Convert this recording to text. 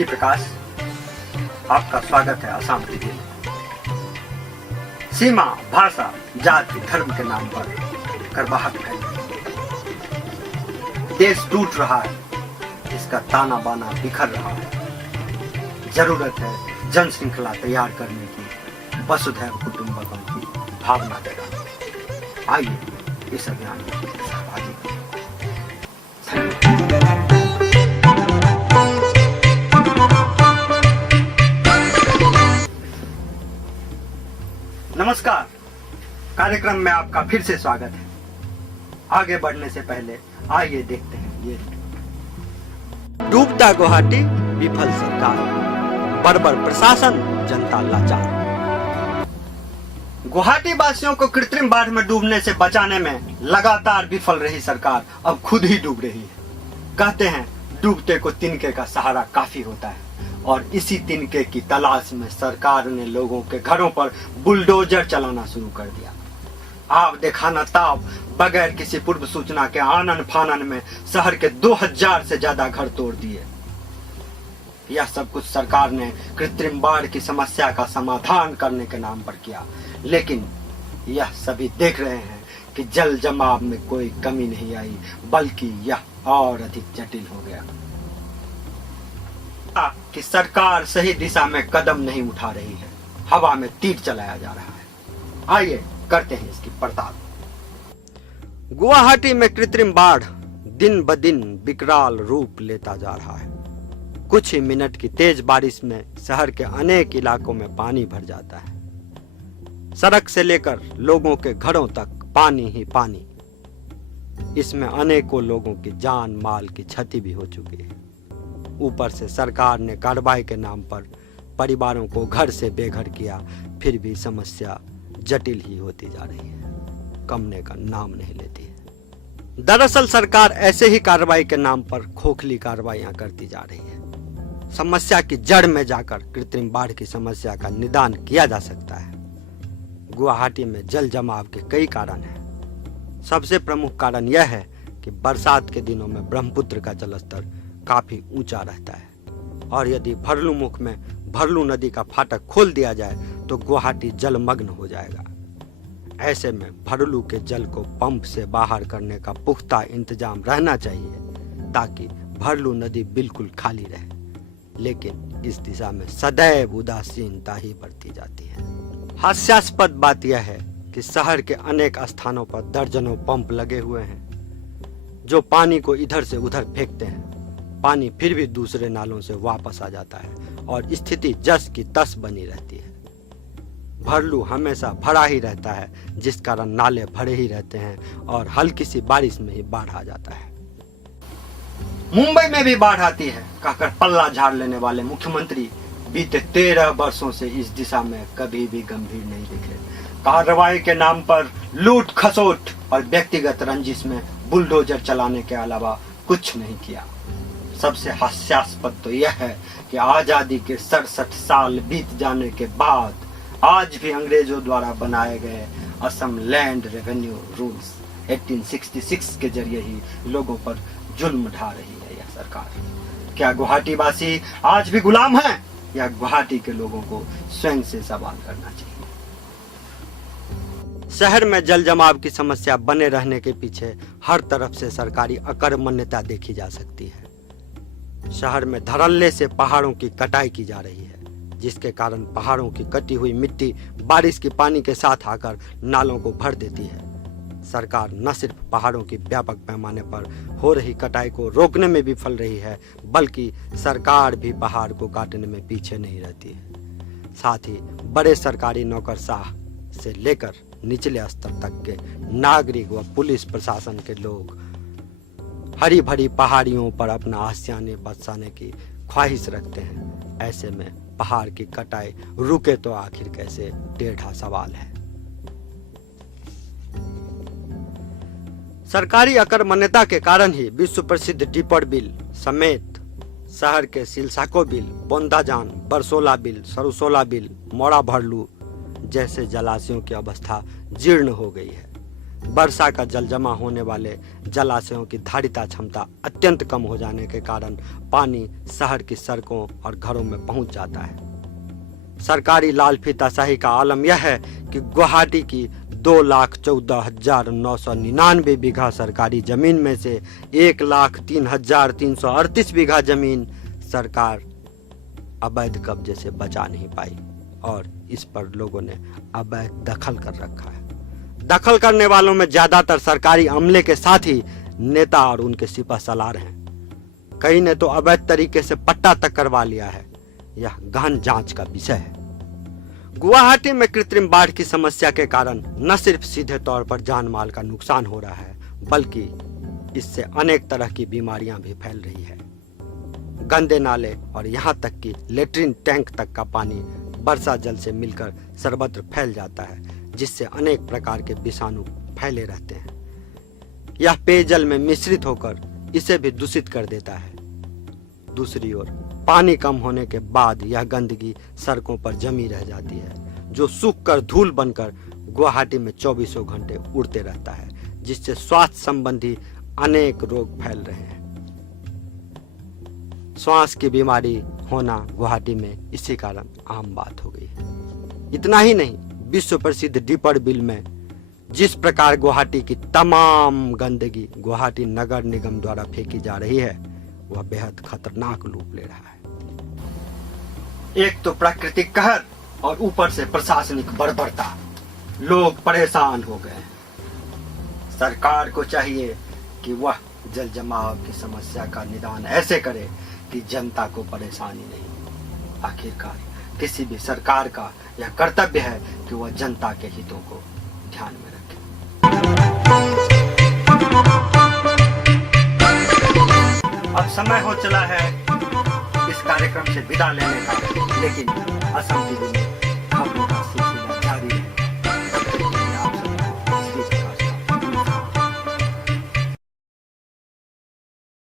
श्री प्रकाश, आपका स्वागत है आसाम टीवी में। सीमा, भाषा, जाति, धर्म के नाम पर करवाहट फैली, देश टूट रहा है, इसका ताना बाना बिखर रहा है। जरूरत है जन श्रृंखला तैयार करने की, वसुधैव कुटुंबकम की भावना देना। आइए इस अभियान में सहभागी बनें। नमस्कार, कार्यक्रम में आपका फिर से स्वागत है। आगे बढ़ने से पहले आइए देखते हैं ये। डूबता गुवाहाटी, विफल सरकार, बर्बर प्रशासन, जनता लाचार। गुवाहाटी वासियों को कृत्रिम बाढ़ में डूबने से बचाने में लगातार विफल रही सरकार अब खुद ही डूब रही है। कहते हैं डूबते को तिनके का सहारा काफी होता है, और इसी तिनके की तलाश में सरकार ने लोगों के घरों पर बुलडोजर चलाना शुरू कर दिया। आप दिखाना ताव, बगैर किसी पूर्व सूचना के आनन फानन में शहर के 2000 से ज्यादा घर तोड़ दिए। यह सब कुछ सरकार ने कृत्रिम बाढ़ की समस्या का समाधान करने के नाम पर किया, लेकिन यह सभी देख रहे हैं कि जल जमाव में कोई कमी नहीं आई, बल्कि यह और अधिक जटिल हो गया। कि सरकार सही दिशा में कदम नहीं उठा रही है, हवा में तीर चलाया जा रहा है। आइए करते हैं इसकी पड़ताल। गुवाहाटी में कृत्रिम बाढ़ दिन ब दिन विकराल रूप लेता जा रहा है। कुछ ही मिनट की तेज बारिश में शहर के अनेक इलाकों में पानी भर जाता है। सड़क से लेकर लोगों के घरों तक पानी ही पानी। इसमें अनेकों लोगों की जान माल की क्षति भी हो चुकी है। ऊपर से सरकार ने कार्रवाई के नाम पर परिवारों को घर से बेघर किया, फिर भी समस्या जटिल ही होती जा रही है, कमने का नाम नहीं लेती है। दरअसल सरकार ऐसे ही कार्रवाई के नाम पर खोखली कार्रवाइयां करती जा रही है। समस्या की जड़ में जाकर कृत्रिम बाढ़ की समस्या का निदान किया जा सकता है। गुवाहाटी में जल जमाव के कई कारण हैं। सबसे प्रमुख कारण यह है कि बरसात के दिनों में ब्रह्मपुत्र का जलस्तर काफी ऊंचा रहता है, और यदि भरलू-मुख में भरलू नदी का फाटक खोल दिया जाए तो गुवाहाटी जलमग्न हो जाएगा। ऐसे में भरलू के जल को पंप से बाहर करने का पुख्ता इंतजाम रहना चाहिए, ताकि भरलू नदी बिल्कुल खाली रहे। लेकिन इस दिशा में सदैव उदासीनता ही बरती जाती है। हास्यास्पद बात यह है कि शहर के अनेक स्थानों पर दर्जनों पंप लगे हुए हैं, जो पानी को इधर से उधर फेंकते हैं। पानी फिर भी दूसरे नालों से वापस आ जाता है, और स्थिति जस की तस बनी रहती है। भरलू हमेशा भरा ही रहता है, जिस कारण नाले भरे ही रहते हैं, और हल्की सी बारिश में ही बाढ़ आ जाता है। मुंबई में भी बाढ़ आती है कहकर पल्ला झाड़ लेने वाले मुख्यमंत्री बीते 13 वर्षों से इस दिशा में कभी भी गंभीर नहीं दिखे। कार्रवाई के नाम पर लूट खसोट और व्यक्तिगत रंजिश में बुलडोजर चलाने के अलावा कुछ नहीं किया। सबसे हास्यास्पद तो यह है कि आजादी के 67 साल बीत जाने के बाद आज भी अंग्रेजों द्वारा बनाए गए असम लैंड रेवेन्यू रूल्स 1866 के जरिए ही लोगों पर जुल्म ढा रही है यह सरकार। क्या गुवाहाटी वासी आज भी गुलाम हैं, या गुवाहाटी के लोगों को स्वयं से सवाल करना चाहिए। शहर में जल जमाव की समस्या बने रहने के पीछे हर तरफ से सरकारी अकर्मण्यता देखी जा सकती है। शहर में धड़ल्ले से पहाड़ों की कटाई की जा रही है, जिसके कारण पहाड़ों की कटी हुई मिट्टी बारिश के पानी के साथ आकर नालों को भर देती है। सरकार न सिर्फ पहाड़ों की व्यापक पैमाने पर हो रही कटाई को रोकने में विफल रही है, बल्कि सरकार भी पहाड़ को काटने में पीछे नहीं रहती है। साथ ही बड़े सरकारी नौकरशाह से लेकर निचले स्तर तक के नागरिक व पुलिस प्रशासन के लोग हरी भरी पहाड़ियों पर अपना आस्याने बसाने की ख्वाहिश रखते हैं। ऐसे में पहाड़ की कटाई रुके तो आखिर कैसे, टेढ़ा सवाल है। सरकारी अकर्मण्यता के कारण ही विश्व प्रसिद्ध टिपर बिल समेत शहर के सिलसाको बिल, बोंदाजान, बरसोला बिल, सरुसोला बिल, मोड़ा भरलू जैसे जलाशयों की अवस्था जीर्ण हो गई है। वर्षा का जल जमा होने वाले जलाशयों की धारिता क्षमता अत्यंत कम हो जाने के कारण पानी शहर की सड़कों और घरों में पहुंच जाता है। सरकारी लाल फीताशाही का आलम यह है कि गुवाहाटी की 2,14,999 बीघा सरकारी जमीन में से 1,03,338 बीघा जमीन सरकार अवैध कब्जे से बचा नहीं पाई और इस पर लोगों ने अवैध दखल कर रखा है। दखल करने वालों में ज्यादातर सरकारी अमले के साथ ही नेता और उनके सिपह सलार हैं। कई ने तो अवैध तरीके से पट्टा तक करवा लिया है। यह गहन जांच का विषय है। गुवाहाटी में कृत्रिम बाढ़ की समस्या के कारण न सिर्फ सीधे तौर पर जान माल का नुकसान हो रहा है, बल्कि इससे अनेक तरह की बीमारियां भी फैल रही है। गंदे नाले और यहाँ तक कि लेट्रिन टैंक तक का पानी वर्षा जल से मिलकर सर्वत्र फैल जाता है, जिससे अनेक प्रकार के विषाणु फैले रहते हैं। यह पेयजल में मिश्रित होकर इसे भी दूषित कर देता है। दूसरी ओर पानी कम होने के बाद यह गंदगी सड़कों पर जमी रह जाती है, जो सूख कर धूल बनकर गुवाहाटी में 24 घंटे उड़ते रहता है, जिससे स्वास्थ्य संबंधी अनेक रोग फैल रहे हैं। श्वास की बीमारी होना गुवाहाटी में इसी कारण आम बात हो गई है। इतना ही नहीं, विश्व प्रसिद्ध दीपर बिल में जिस प्रकार गुवाहाटी की तमाम गंदगी गुवाहाटी नगर निगम द्वारा फेंकी जा रही है, वह बेहद खतरनाक रूप ले रहा है। एक तो प्राकृतिक कहर और ऊपर से प्रशासनिक बर्बरता। लोग परेशान हो गए। सरकार को चाहिए कि वह जल जमाव की समस्या का निदान ऐसे करे कि जनता को परेशानी नहीं। आखिरकार किसी भी सरकार का यह कर्तव्य है कि वह जनता के हितों को ध्यान में रखे। अब समय हो चला है इस कार्यक्रम से विदा लेने का, लेकिन असम टीवी